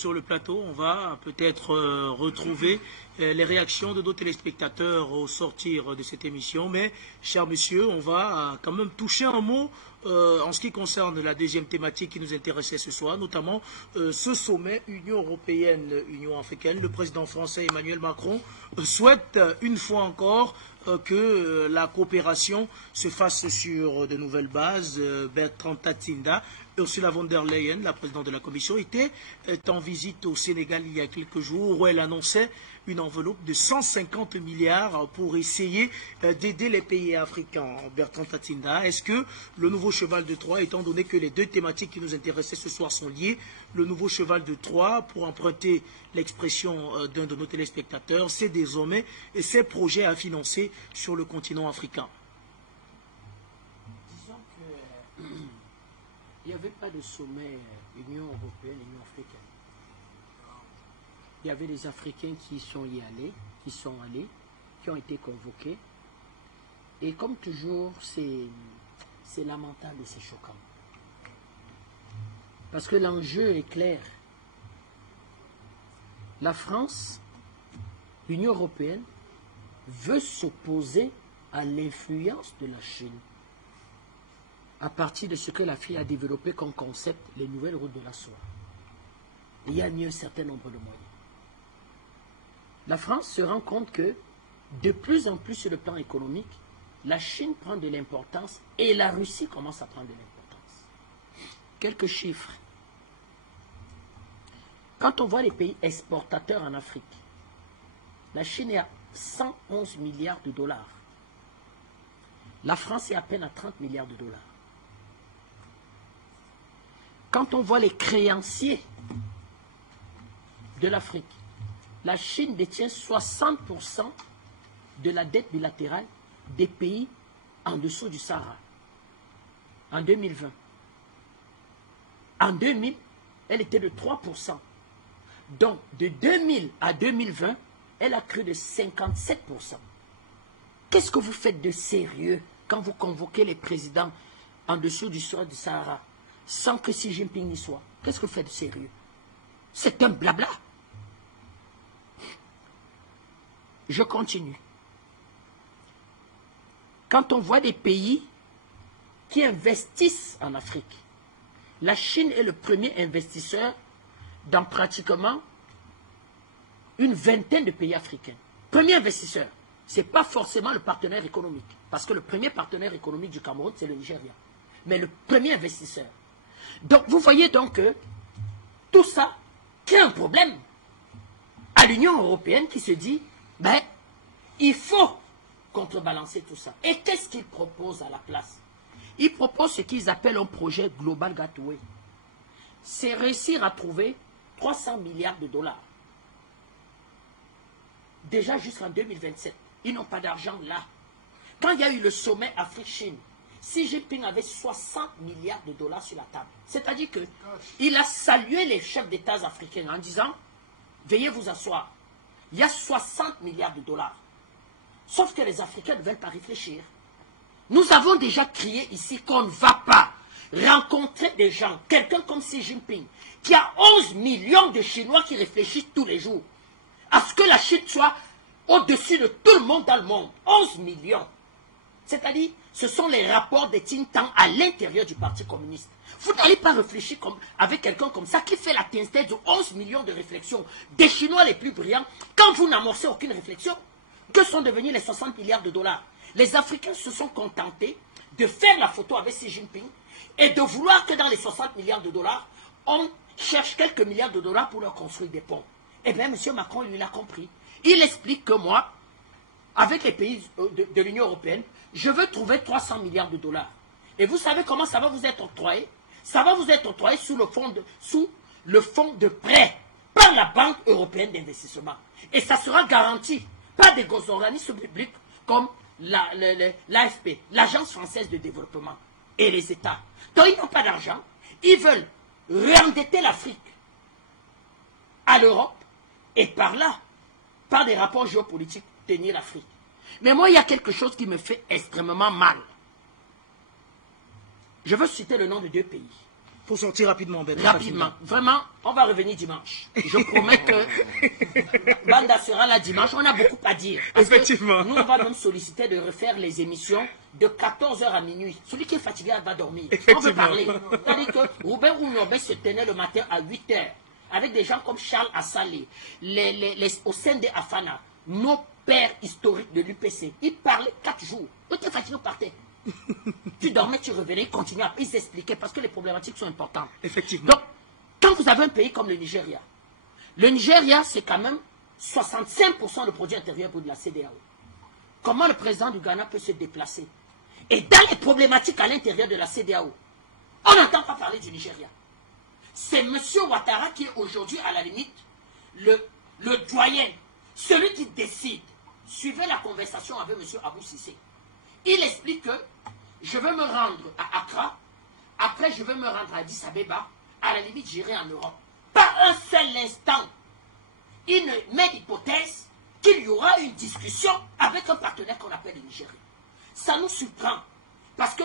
sur le plateau. On va peut-être retrouver les réactions de nos téléspectateurs au sortir de cette émission. Mais, cher monsieur, on va quand même toucher un mot en ce qui concerne la deuxième thématique qui nous intéressait ce soir, notamment ce sommet Union européenne-Union africaine. Le président français Emmanuel Macron souhaite une fois encore que la coopération se fasse sur de nouvelles bases. Bertrand Tatsinda, Ursula von der Leyen, la présidente de la Commission, était en visite au Sénégal il y a quelques jours où elle annonçait une enveloppe de 150 milliards pour essayer d'aider les pays africains. Bertrand Tatsinda, est-ce que le nouveau cheval de Troie, étant donné que les deux thématiques qui nous intéressaient ce soir sont liées, le nouveau cheval de Troie, pour emprunter l'expression d'un de nos téléspectateurs, c'est désormais ces projets à financer sur le continent africain? Disons qu'il n'y avait pas de sommet Union européenne, Union africaine. Il y avait des Africains qui sont allés, qui ont été convoqués. Et comme toujours, c'est lamentable et c'est choquant. Parce que l'enjeu est clair. La France, l'Union européenne, veut s'opposer à l'influence de la Chine à partir de ce que la fille a développé comme concept, les nouvelles routes de la soie. Il y a mis un certain nombre de moyens. La France se rend compte que de plus en plus sur le plan économique, la Chine prend de l'importance et la Russie commence à prendre de l'importance. Quelques chiffres. Quand on voit les pays exportateurs en Afrique, la Chine est à 111 milliards de dollars. La France est à peine à 30 milliards de dollars. Quand on voit les créanciers de l'Afrique, la Chine détient 60% de la dette bilatérale des pays en dessous du Sahara. En 2020. En 2000, elle était de 3%. Donc, de 2000 à 2020, elle a cru de 57%. Qu'est-ce que vous faites de sérieux quand vous convoquez les présidents en dessous du Sahara sans que Xi Jinping n'y soit? Qu'est-ce que vous faites de sérieux? C'est un blabla. Je continue. Quand on voit des pays qui investissent en Afrique, la Chine est le premier investisseur dans pratiquement une vingtaine de pays africains. Premier investisseur. Ce n'est pas forcément le partenaire économique. Parce que le premier partenaire économique du Cameroun, c'est le Nigeria. Mais le premier investisseur. Donc, vous voyez donc que tout ça crée un problème à l'Union européenne qui se dit, ben, il faut contrebalancer tout ça. Et qu'est-ce qu'ils proposent à la place? Ils proposent ce qu'ils appellent un projet Global Gateway. C'est réussir à trouver 300 milliards de dollars. Déjà jusqu'en 2027. Ils n'ont pas d'argent là. Quand il y a eu le sommet Afrique-Chine, Xi Jinping avait 60 milliards de dollars sur la table. C'est-à-dire qu'il a salué les chefs d'État africains en disant, veuillez vous asseoir. Il y a 60 milliards de dollars. Sauf que les Africains ne veulent pas réfléchir. Nous avons déjà crié ici qu'on ne va pas rencontrer des gens, quelqu'un comme Xi Jinping, qui a 11 millions de Chinois qui réfléchissent tous les jours, à ce que la Chine soit au-dessus de tout le monde dans le monde. 11 millions. C'est-à-dire, ce sont les rapports des think tanks à l'intérieur du Parti communiste. Vous n'allez pas réfléchir avec quelqu'un comme ça qui fait la tête de 11 millions de réflexions des Chinois les plus brillants quand vous n'amorcez aucune réflexion. Que sont devenus les 60 milliards de dollars? Les Africains se sont contentés de faire la photo avec Xi Jinping et de vouloir que dans les 60 milliards de dollars, on cherche quelques milliards de dollars pour leur construire des ponts. Eh bien, M. Macron, lui, l'a compris. Il explique que moi, avec les pays de l'Union européenne, je veux trouver 300 milliards de dollars. Et vous savez comment ça va vous être octroyé? Ça va vous être octroyé sous le fonds de prêt par la Banque européenne d'investissement. Et ça sera garanti par des organismes publics comme l'AFP, l'Agence française de développement, et les États. Donc ils n'ont pas d'argent, ils veulent réendetter l'Afrique à l'Europe et par là, par des rapports géopolitiques, tenir l'Afrique. Mais moi, il y a quelque chose qui me fait extrêmement mal. Je veux citer le nom de deux pays. Pour sortir rapidement, Ben. Rapidement. Vraiment, on va revenir dimanche. Je promets que Banda sera là dimanche. On a beaucoup à dire. Effectivement. Nous, on va même solliciter de refaire les émissions de 14h à minuit. Celui qui est fatigué va dormir. On veut parler. C'est-à-dire que Ruben Ounobé se tenait le matin à 8h avec des gens comme Charles Assalé, au sein de Afana, nos pères historiques de l'UPC. Ils parlaient 4 jours. Quand tu es fatigué, on partait. Tu dormais, tu revenais, ils continuaient, ils s'expliquaient parce que les problématiques sont importantes. Effectivement. Donc, quand vous avez un pays comme le Nigeria, c'est quand même 65% du produit intérieur brut de la CEDEAO. Comment le président du Ghana peut se déplacer? Et dans les problématiques à l'intérieur de la CEDEAO, on n'entend pas parler du Nigeria. C'est M. Ouattara qui est aujourd'hui, à la limite, le doyen, celui qui décide. Suivez la conversation avec M. Abou Sissé. Il explique que je veux me rendre à Accra, après je veux me rendre à Addis Abeba, à la limite j'irai en Europe. Pas un seul instant, il ne met l'hypothèse qu'il y aura une discussion avec un partenaire qu'on appelle le Nigeria. Ça nous surprend, parce que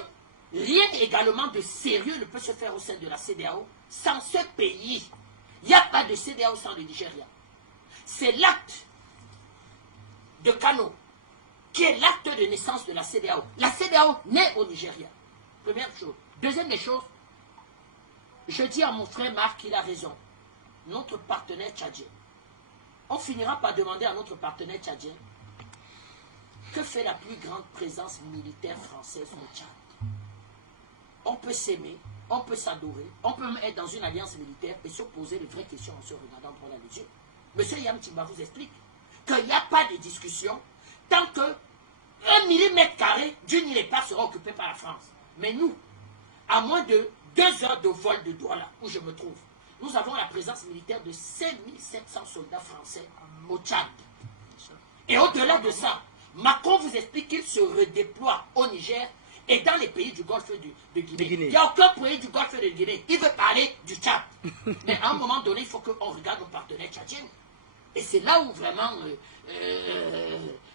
rien également de sérieux ne peut se faire au sein de la CEDEAO sans ce pays. Il n'y a pas de CEDEAO sans le Nigeria. C'est l'acte de Kano qui est l'acte de naissance de la CEDEAO. La CEDEAO naît au Nigeria. Première chose. Deuxième des choses, je dis à mon frère Marc qu'il a raison. Notre partenaire tchadien. On finira par demander à notre partenaire tchadien que fait la plus grande présence militaire française au Tchad. On peut s'aimer, on peut s'adorer, on peut même être dans une alliance militaire et se poser de vraies questions en se regardant droit dans les yeux. Monsieur Yam Timba vous explique qu'il n'y a pas de discussion tant que 1 millimètre carré d'une île épars sera occupé par la France. Mais nous, à moins de 2 heures de vol de Douala, où je me trouve, nous avons la présence militaire de 5700 soldats français au Tchad. Et au-delà de ça, Macron vous explique qu'il se redéploie au Niger et dans les pays du Golfe de Guinée. Il n'y a aucun pays du Golfe de Guinée. Il veut parler du Tchad. Mais à un moment donné, il faut qu'on regarde nos partenaires tchadiens. Et c'est là où vraiment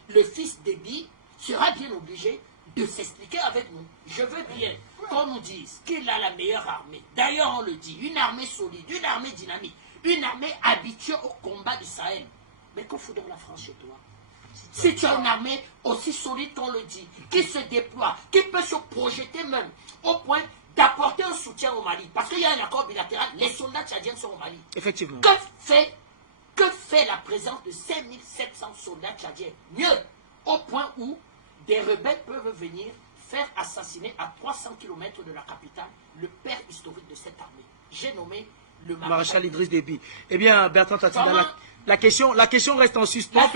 le fils d'Ebi sera bien obligé de s'expliquer avec nous. Je veux bien qu'on nous dise qu'il a la meilleure armée. D'ailleurs, on le dit, une armée solide, une armée dynamique, une armée habituée au combat du Sahel. Mais qu'on fout dans la France chez toi? Si tu as une armée aussi solide qu'on le dit, qui se déploie, qui peut se projeter même au point d'apporter un soutien au Mali, parce qu'il y a un accord bilatéral, les soldats tchadiens sont au Mali. Effectivement. Que fait la présence de 5700 soldats tchadiens? Mieux, au point où des rebelles peuvent venir faire assassiner à 300 km de la capitale le père historique de cette armée. J'ai nommé le maréchal Idriss Déby. Eh bien, Bertrand Tatinda, la question reste en suspens.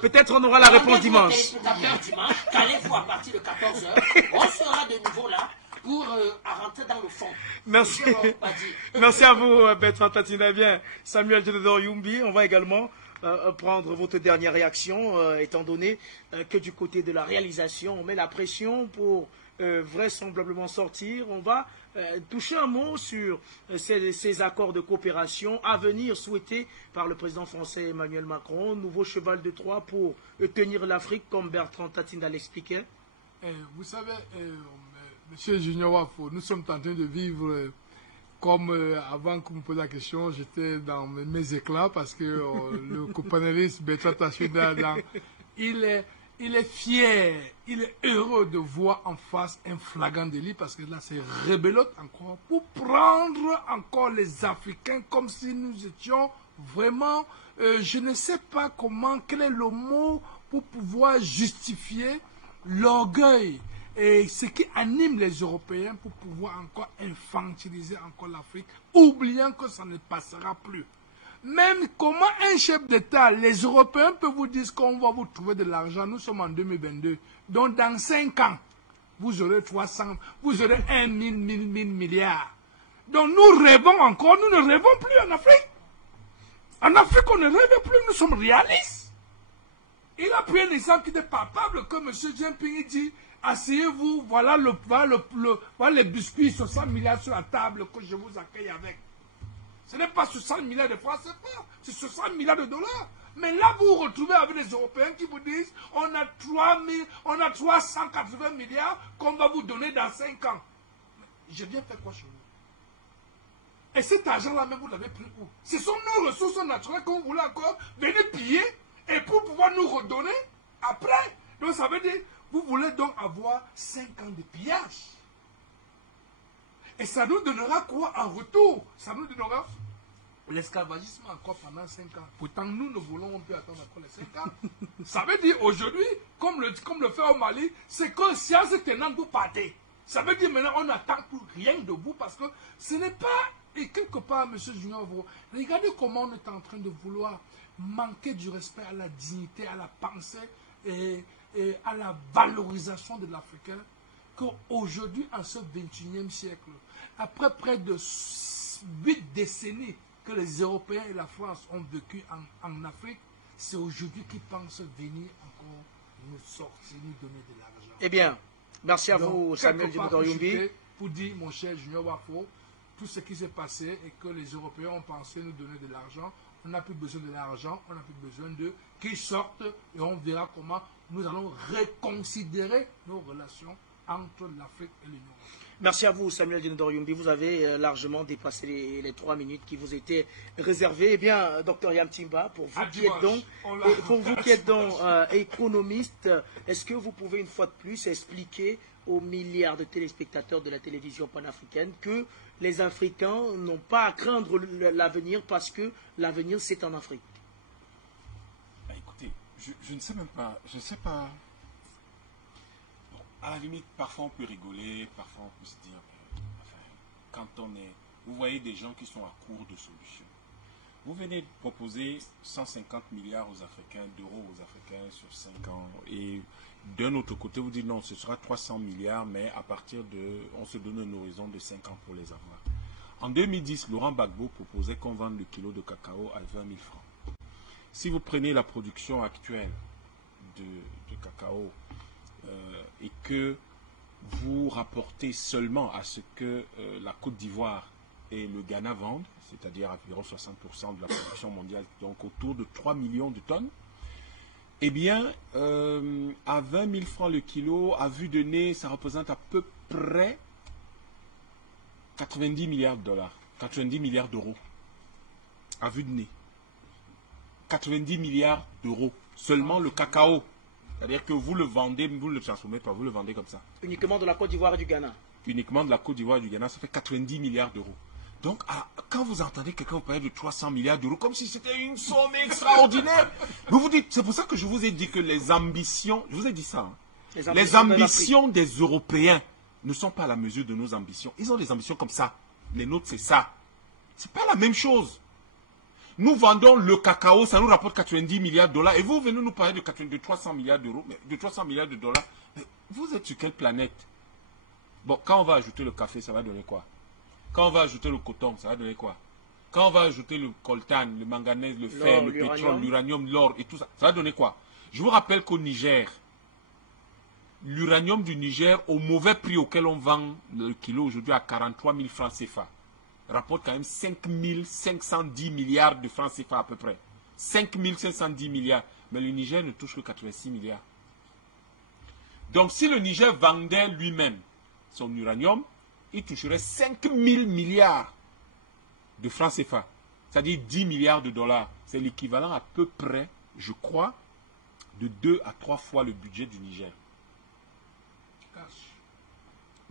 Peut-être on aura la réponse dimanche. Qu'allez-vous à partir de 14h? On sera de nouveau là pour rentrer dans le fond. Merci. Merci à vous, Bertrand Tatinda. Bien, Samuel Tedor Yumbi, on va également prendre votre dernière réaction, étant donné que du côté de la réalisation, on met la pression pour vraisemblablement sortir. On va toucher un mot sur ces accords de coopération à venir souhaités par le président français Emmanuel Macron, nouveau cheval de Troie pour tenir l'Afrique, comme Bertrand Tatinda l'expliquait. Vous savez, Monsieur Junior Wafo, nous sommes en train de vivre comme avant que vous me posiez la question, j'étais dans mes éclats parce que le copanéliste Bertrand Tatinda, il est fier, il est heureux de voir en face un flagrant délit parce que là c'est rebelote encore pour prendre encore les Africains comme si nous étions vraiment, je ne sais pas comment, quel est le mot pour pouvoir justifier l'orgueil et ce qui anime les Européens pour pouvoir encore infantiliser encore l'Afrique, oubliant que ça ne passera plus. Même comment un chef d'État, les Européens peuvent vous dire qu'on va vous trouver de l'argent, nous sommes en 2022, donc dans 5 ans, vous aurez 300, vous aurez 1 000 milliards. Donc nous rêvons encore, nous ne rêvons plus en Afrique. En Afrique, on ne rêve plus, nous sommes réalistes. Il a pris un exemple qui est palpable que M. Jinping dit, asseyez-vous, voilà les biscuits, 60 milliards sur la table que je vous accueille avec. Ce n'est pas 60 milliards de francs CFA, c'est 60 milliards de dollars. Mais là, vous vous retrouvez avec les Européens qui vous disent on a 380 milliards qu'on va vous donner dans 5 ans. Je viens faire quoi chez vous? Et cet argent-là même, vous l'avez pris où? Ce sont nos ressources naturelles qu'on voulait encore venir piller et pour pouvoir nous redonner après. Donc ça veut dire, vous voulez donc avoir 5 ans de pillage. Et ça nous donnera quoi en retour? Ça nous donnera l'esclavagisme encore pendant 5 ans. Pourtant, nous ne voulons, on peut attendre encore les 5 ans. Ça veut dire aujourd'hui, comme le fait au Mali, c'est que science tenante, vous partez. Ça veut dire maintenant, on n'attend plus rien de vous parce que ce n'est pas, et quelque part, M. Junior, regardez comment on est en train de vouloir manquer du respect à la dignité, à la pensée et à la valorisation de l'Africain, qu'aujourd'hui, en ce 21e siècle, après près de 8 décennies que les Européens et la France ont vécu en Afrique, c'est aujourd'hui qu'ils pensent venir encore nous sortir, nous donner de l'argent. Eh bien, merci à Donc, vous, Samuel Dinodoryumbi. Pour dire, mon cher Junior Wafo, tout ce qui s'est passé et que les Européens ont pensé nous donner de l'argent, on n'a plus besoin de l'argent, on n'a plus besoin d'eux, qu'ils sortent et on verra comment nous allons reconsidérer nos relations entre l'Afrique et l'Union européenne. Merci à vous, Samuel Dinodoryumbi. Vous avez largement dépassé les 3 minutes qui vous étaient réservées. Eh bien, Dr Yamtimba, pour vous qui êtes donc économiste, est-ce que vous pouvez une fois de plus expliquer aux milliards de téléspectateurs de la télévision panafricaine que les Africains n'ont pas à craindre l'avenir parce que l'avenir c'est en Afrique? Écoutez, je ne sais même pas, je ne sais pas. Bon, à la limite, parfois on peut rigoler, parfois on peut se dire, quand on est, vous voyez des gens qui sont à court de solutions. Vous venez de proposer 150 milliards aux Africains, d'euros aux Africains sur 5 ans. Et d'un autre côté, vous dites non, ce sera 300 milliards, mais à partir de, on se donne un horizon de 5 ans pour les avoir. En 2010, Laurent Gbagbo proposait qu'on vende le kilo de cacao à 20 000 francs. Si vous prenez la production actuelle de cacao et que vous rapportez seulement à ce que la Côte d'Ivoire et le Ghana vendent, c'est-à-dire environ 60% de la production mondiale, donc autour de 3 millions de tonnes, eh bien, à 20 000 francs le kilo, à vue de nez, ça représente à peu près 90 milliards de dollars, 90 milliards d'euros, à vue de nez. 90 milliards d'euros, seulement le cacao. C'est-à-dire que vous le vendez, vous ne le transformez pas, vous le vendez comme ça. Uniquement de la Côte d'Ivoire et du Ghana. Uniquement de la Côte d'Ivoire et du Ghana, ça fait 90 milliards d'euros. Donc, quand vous entendez quelqu'un vous parler de 300 milliards d'euros, comme si c'était une somme extraordinaire, vous vous dites, c'est pour ça que je vous ai dit que les ambitions, je vous ai dit ça, hein, les ambitions des Européens ne sont pas à la mesure de nos ambitions. Ils ont des ambitions comme ça. Les nôtres, c'est ça. C'est pas la même chose. Nous vendons le cacao, ça nous rapporte 90 milliards de dollars, et vous venez nous parler de 300 milliards d'euros, de 300 milliards de dollars. Mais vous êtes sur quelle planète? Bon, quand on va ajouter le café, ça va donner quoi? Quand on va ajouter le coton, ça va donner quoi? Quand on va ajouter le coltan, le manganèse, le fer, le pétrole, l'uranium, l'or et tout ça, ça va donner quoi? Je vous rappelle qu'au Niger, l'uranium du Niger, au mauvais prix auquel on vend le kilo aujourd'hui à 43 000 francs CFA, rapporte quand même 5 510 milliards de francs CFA à peu près. 5 510 milliards. Mais le Niger ne touche que 86 milliards. Donc si le Niger vendait lui-même son uranium, il toucherait 5 000 milliards de francs CFA. C'est-à-dire 10 milliards de dollars. C'est l'équivalent à peu près, je crois, de 2 à 3 fois le budget du Niger.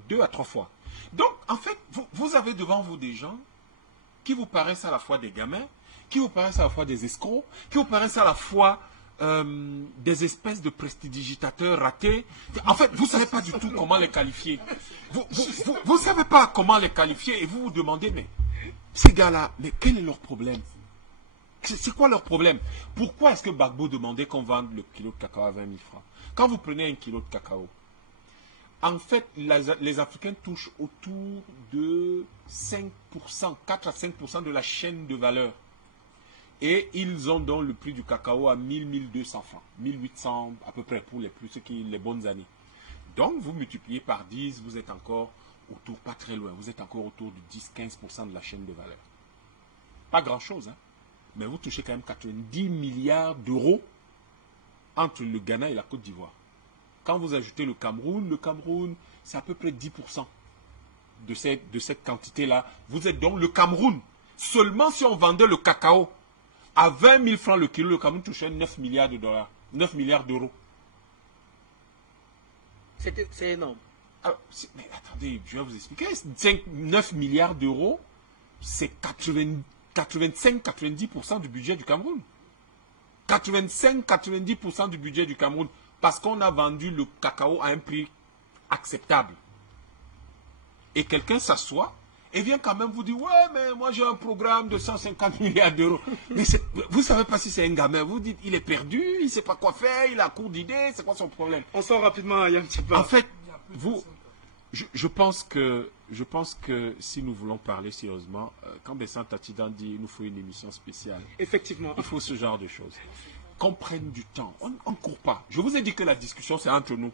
2 à 3 fois. Donc, en fait, vous avez devant vous des gens qui vous paraissent à la fois des gamins, qui vous paraissent à la fois des escrocs, qui vous paraissent à la fois des espèces de prestidigitateurs ratés. En fait, vous ne savez pas du tout comment les qualifier. Vous ne savez pas comment les qualifier et vous vous demandez, mais ces gars-là, mais quel est leur problème? C'est quoi leur problème? Pourquoi est-ce que Gbagbo demandait qu'on vende le kilo de cacao à 20 000 francs? Quand vous prenez un kilo de cacao, en fait, les Africains touchent autour de 5%, 4 à 5% de la chaîne de valeur. Et ils ont donc le prix du cacao à 1000, 1200 francs, 1800 à peu près pour les bonnes années. Donc, vous multipliez par 10, vous êtes encore autour, pas très loin, vous êtes encore autour de 10-15% de la chaîne de valeur. Pas grand-chose, hein, mais vous touchez quand même 90 milliards d'euros entre le Ghana et la Côte d'Ivoire. Quand vous ajoutez le Cameroun, c'est à peu près 10%. de cette quantité-là. Vous êtes donc le Cameroun. Seulement si on vendait le cacao à 20 000 francs le kilo, le Cameroun touchait 9 milliards de dollars, 9 milliards d'euros. C'est énorme. Alors, mais attendez, je vais vous expliquer. 9 milliards d'euros, c'est 85-90% du budget du Cameroun. 85-90% du budget du Cameroun. Parce qu'on a vendu le cacao à un prix acceptable. Et quelqu'un s'assoit et vient quand même vous dire, ouais, mais moi j'ai un programme de 150 milliards d'euros. Mais vous ne savez pas si c'est un gamin. Vous dites, il est perdu, il ne sait pas quoi faire, il a court d'idées, c'est quoi son problème? On sort rapidement, il y a un petit peu. En fait, je pense que si nous voulons parler sérieusement, quand Bessan Tatidan dit il nous faut une émission spéciale, Effectivement. il faut ce genre de choses. Qu'on prenne du temps. On ne court pas. Je vous ai dit que la discussion, c'est entre nous.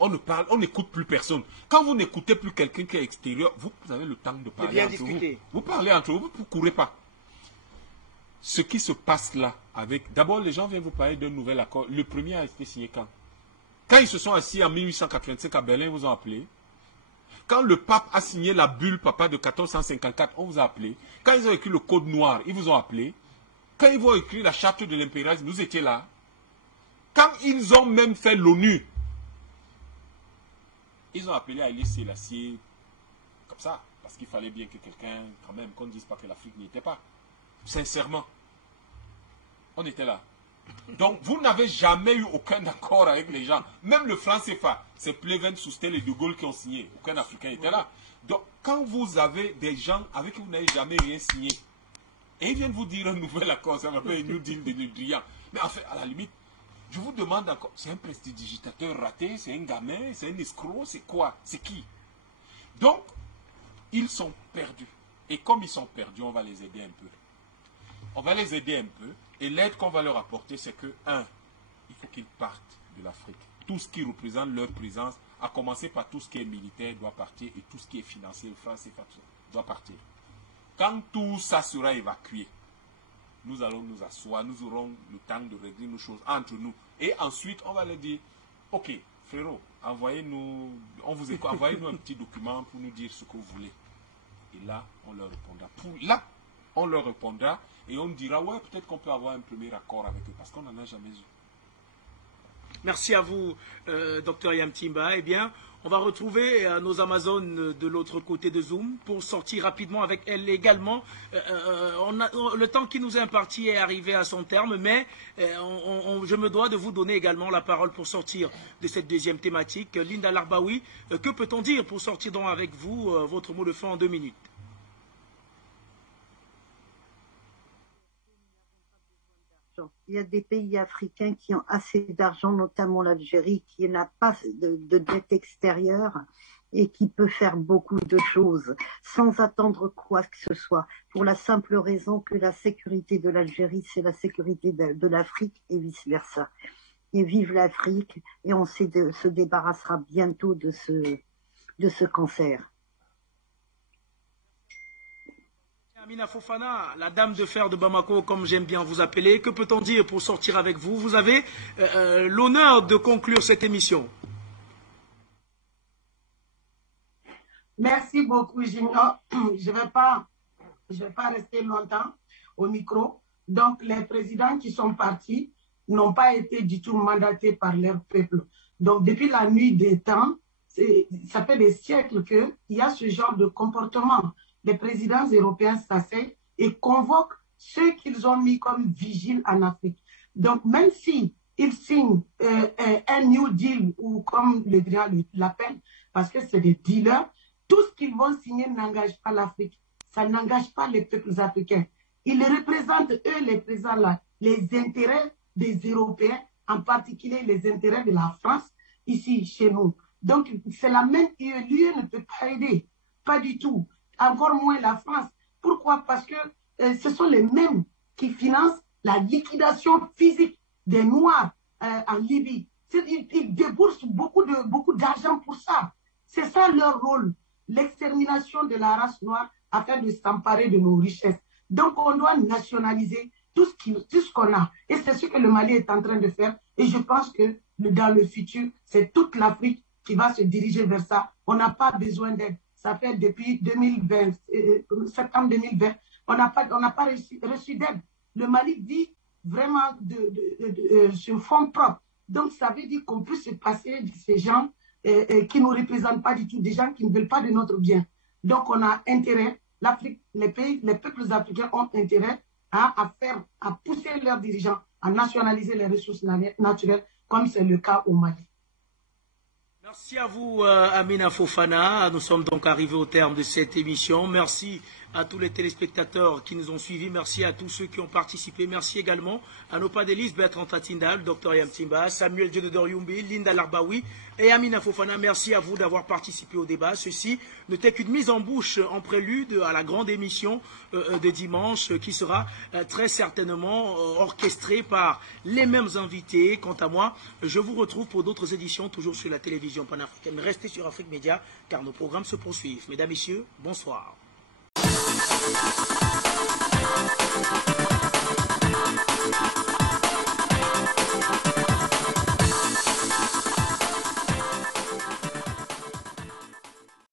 On ne parle, on n'écoute plus personne. Quand vous n'écoutez plus quelqu'un qui est extérieur, vous avez le temps de parler bien entre discuter. vous. Vous parlez entre vous, vous ne courez pas. Ce qui se passe là, d'abord, les gens viennent vous parler d'un nouvel accord. Le premier a été signé quand? Quand ils se sont assis en 1885 à Berlin, ils vous ont appelé. Quand le pape a signé la bulle papa de 1454, on vous a appelé. Quand ils ont écrit le code noir, ils vous ont appelé. Quand ils vont écrire la charte de l'impérialisme, nous étions là. Quand ils ont même fait l'ONU, ils ont appelé Haïlé Sélassié comme ça. Parce qu'il fallait bien que quelqu'un, quand même, qu'on ne dise pas que l'Afrique n'y était pas. Sincèrement. On était là. Donc, vous n'avez jamais eu aucun accord avec les gens. Même le franc CFA, c'est Pleven, Soustel et De Gaulle qui ont signé. Aucun Africain n'était là. Donc, quand vous avez des gens avec qui vous n'avez jamais rien signé, et ils viennent vous dire un nouvel accord, ça m'appelle un New Deal de brillant. Mais en fait, à la limite, je vous demande encore, c'est un prestidigitateur raté, c'est un gamin, c'est un escroc, c'est quoi? C'est qui? Donc, ils sont perdus. Et comme ils sont perdus, on va les aider un peu. On va les aider un peu. Et l'aide qu'on va leur apporter, c'est que, il faut qu'ils partent de l'Afrique. Tout ce qui représente leur présence, à commencer par tout ce qui est militaire, doit partir. Et tout ce qui est financier, français, doit partir. Quand tout ça sera évacué, nous allons nous asseoir, nous aurons le temps de régler nos choses entre nous. Et ensuite, on va leur dire, ok, frérot, envoyez-nous un petit document pour nous dire ce que vous voulez. Et là, on leur répondra. On leur répondra et on dira, ouais, peut-être qu'on peut avoir un premier accord avec eux, parce qu'on n'en a jamais eu. Merci à vous, Dr Yamtimba. Eh bien, on va retrouver nos Amazones de l'autre côté de Zoom pour sortir rapidement avec elles également. Le temps qui nous est imparti est arrivé à son terme, mais je me dois de vous donner également la parole pour sortir de cette deuxième thématique. Linda Larbaoui, que peut-on dire pour sortir donc avec vous votre mot de fin en 2 minutes? Il y a des pays africains qui ont assez d'argent, notamment l'Algérie, qui n'a pas de dette extérieure et qui peut faire beaucoup de choses sans attendre quoi que ce soit, pour la simple raison que la sécurité de l'Algérie, c'est la sécurité de l'Afrique et vice-versa. Et vive l'Afrique, et on se débarrassera bientôt de ce cancer. Amina Fofana, la dame de fer de Bamako, comme j'aime bien vous appeler, que peut-on dire pour sortir avec vous? Vous avez l'honneur de conclure cette émission. Merci beaucoup, Junior. Je vais pas rester longtemps au micro. Donc, les présidents qui sont partis n'ont pas été du tout mandatés par leur peuple. Donc, depuis la nuit des temps, ça fait des siècles qu'il y a ce genre de comportement. Les présidents européens s'asseyent et convoquent ceux qu'ils ont mis comme vigiles en Afrique. Donc, même si ils signent un New Deal, ou comme le dirait l'appel, parce que c'est des dealers, tout ce qu'ils vont signer n'engage pas l'Afrique. Ça n'engage pas les peuples africains. Ils représentent, eux, les présidents là, les intérêts des Européens, en particulier les intérêts de la France, ici, chez nous. Donc, c'est la même, l'UE ne peut pas aider, pas du tout. Encore moins la France. Pourquoi? Parce que ce sont les mêmes qui financent la liquidation physique des Noirs en Libye. Ils déboursent beaucoup d'argent pour ça. C'est ça leur rôle, l'extermination de la race noire afin de s'emparer de nos richesses. Donc on doit nationaliser tout ce qu'on a. Et c'est ce que le Mali est en train de faire. Et je pense que dans le futur, c'est toute l'Afrique qui va se diriger vers ça. On n'a pas besoin d'aide. ça fait depuis 2020, septembre 2020, on n'a pas reçu d'aide. Le Mali vit vraiment sur fonds propres. Donc, ça veut dire qu'on peut se passer de ces gens qui ne nous représentent pas du tout, des gens qui ne veulent pas de notre bien. Donc, on a intérêt, l'Afrique, les peuples africains ont intérêt à pousser leurs dirigeants à nationaliser les ressources naturelles, comme c'est le cas au Mali. Merci à vous, Amina Fofana. Nous sommes donc arrivés au terme de cette émission. Merci à tous les téléspectateurs qui nous ont suivis. Merci à tous ceux qui ont participé. Merci également à nos panélistes Bertrand Tatindal, Dr Yamtimba, Samuel Djedodor Youmbi, Linda Larbaoui et Amina Fofana. Merci à vous d'avoir participé au débat. Ceci n'était qu'une mise en bouche en prélude à la grande émission de dimanche qui sera très certainement orchestrée par les mêmes invités. Quant à moi, je vous retrouve pour d'autres éditions, toujours sur la télévision panafricaine. Restez sur Afrique Média car nos programmes se poursuivent. Mesdames, Messieurs, bonsoir.